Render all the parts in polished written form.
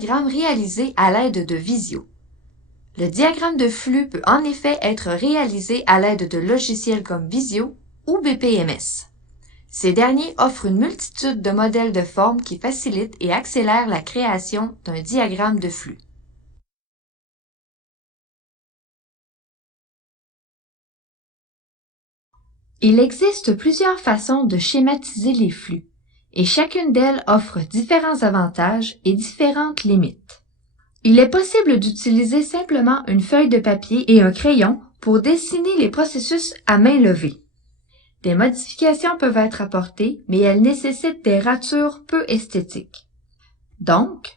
diagramme réalisé à l'aide de Visio. Le diagramme de flux peut en effet être réalisé à l'aide de logiciels comme Visio ou BPMS. Ces derniers offrent une multitude de modèles de formes qui facilitent et accélèrent la création d'un diagramme de flux. Il existe plusieurs façons de schématiser les flux, et chacune d'elles offre différents avantages et différentes limites. Il est possible d'utiliser simplement une feuille de papier et un crayon pour dessiner les processus à main levée. Des modifications peuvent être apportées, mais elles nécessitent des ratures peu esthétiques. Donc,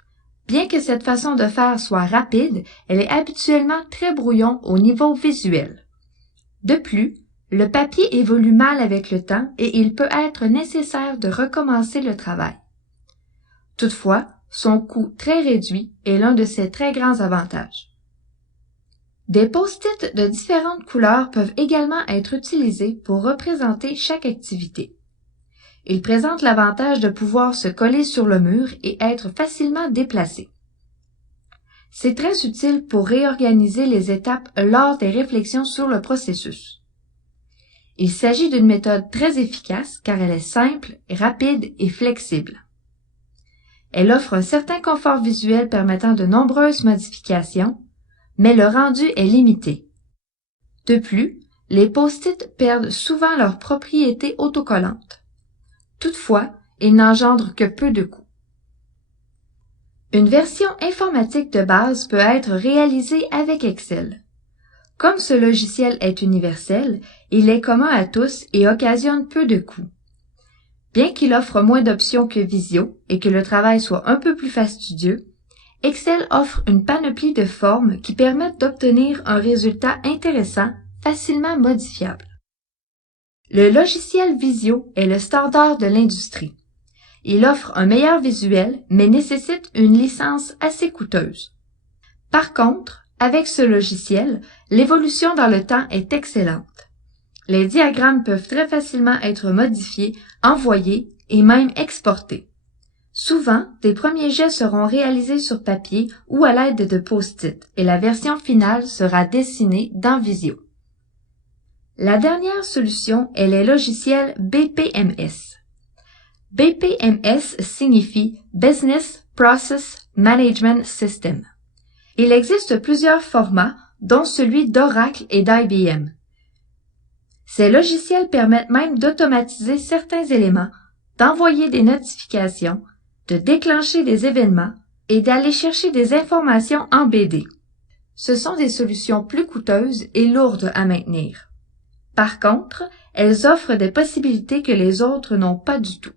bien que cette façon de faire soit rapide, elle est habituellement très brouillon au niveau visuel. De plus, le papier évolue mal avec le temps et il peut être nécessaire de recommencer le travail. Toutefois, son coût très réduit est l'un de ses très grands avantages. Des post-it de différentes couleurs peuvent également être utilisés pour représenter chaque activité. Ils présentent l'avantage de pouvoir se coller sur le mur et être facilement déplacés. C'est très utile pour réorganiser les étapes lors des réflexions sur le processus. Il s'agit d'une méthode très efficace car elle est simple, rapide et flexible. Elle offre un certain confort visuel permettant de nombreuses modifications, mais le rendu est limité. De plus, les post-it perdent souvent leurs propriétés autocollantes. Toutefois, ils n'engendrent que peu de coûts. Une version informatique de base peut être réalisée avec Excel. Comme ce logiciel est universel, il est commun à tous et occasionne peu de coûts. Bien qu'il offre moins d'options que Visio et que le travail soit un peu plus fastidieux, Excel offre une panoplie de formes qui permettent d'obtenir un résultat intéressant, facilement modifiable. Le logiciel Visio est le standard de l'industrie. Il offre un meilleur visuel, mais nécessite une licence assez coûteuse. Par contre, avec ce logiciel, l'évolution dans le temps est excellente. Les diagrammes peuvent très facilement être modifiés, envoyés et même exportés. Souvent, des premiers jets seront réalisés sur papier ou à l'aide de post-it et la version finale sera dessinée dans Visio. La dernière solution est les logiciels BPMS. BPMS signifie Business Process Management System. Il existe plusieurs formats, dont celui d'Oracle et d'IBM. Ces logiciels permettent même d'automatiser certains éléments, d'envoyer des notifications, de déclencher des événements et d'aller chercher des informations en BD. Ce sont des solutions plus coûteuses et lourdes à maintenir. Par contre, elles offrent des possibilités que les autres n'ont pas du tout.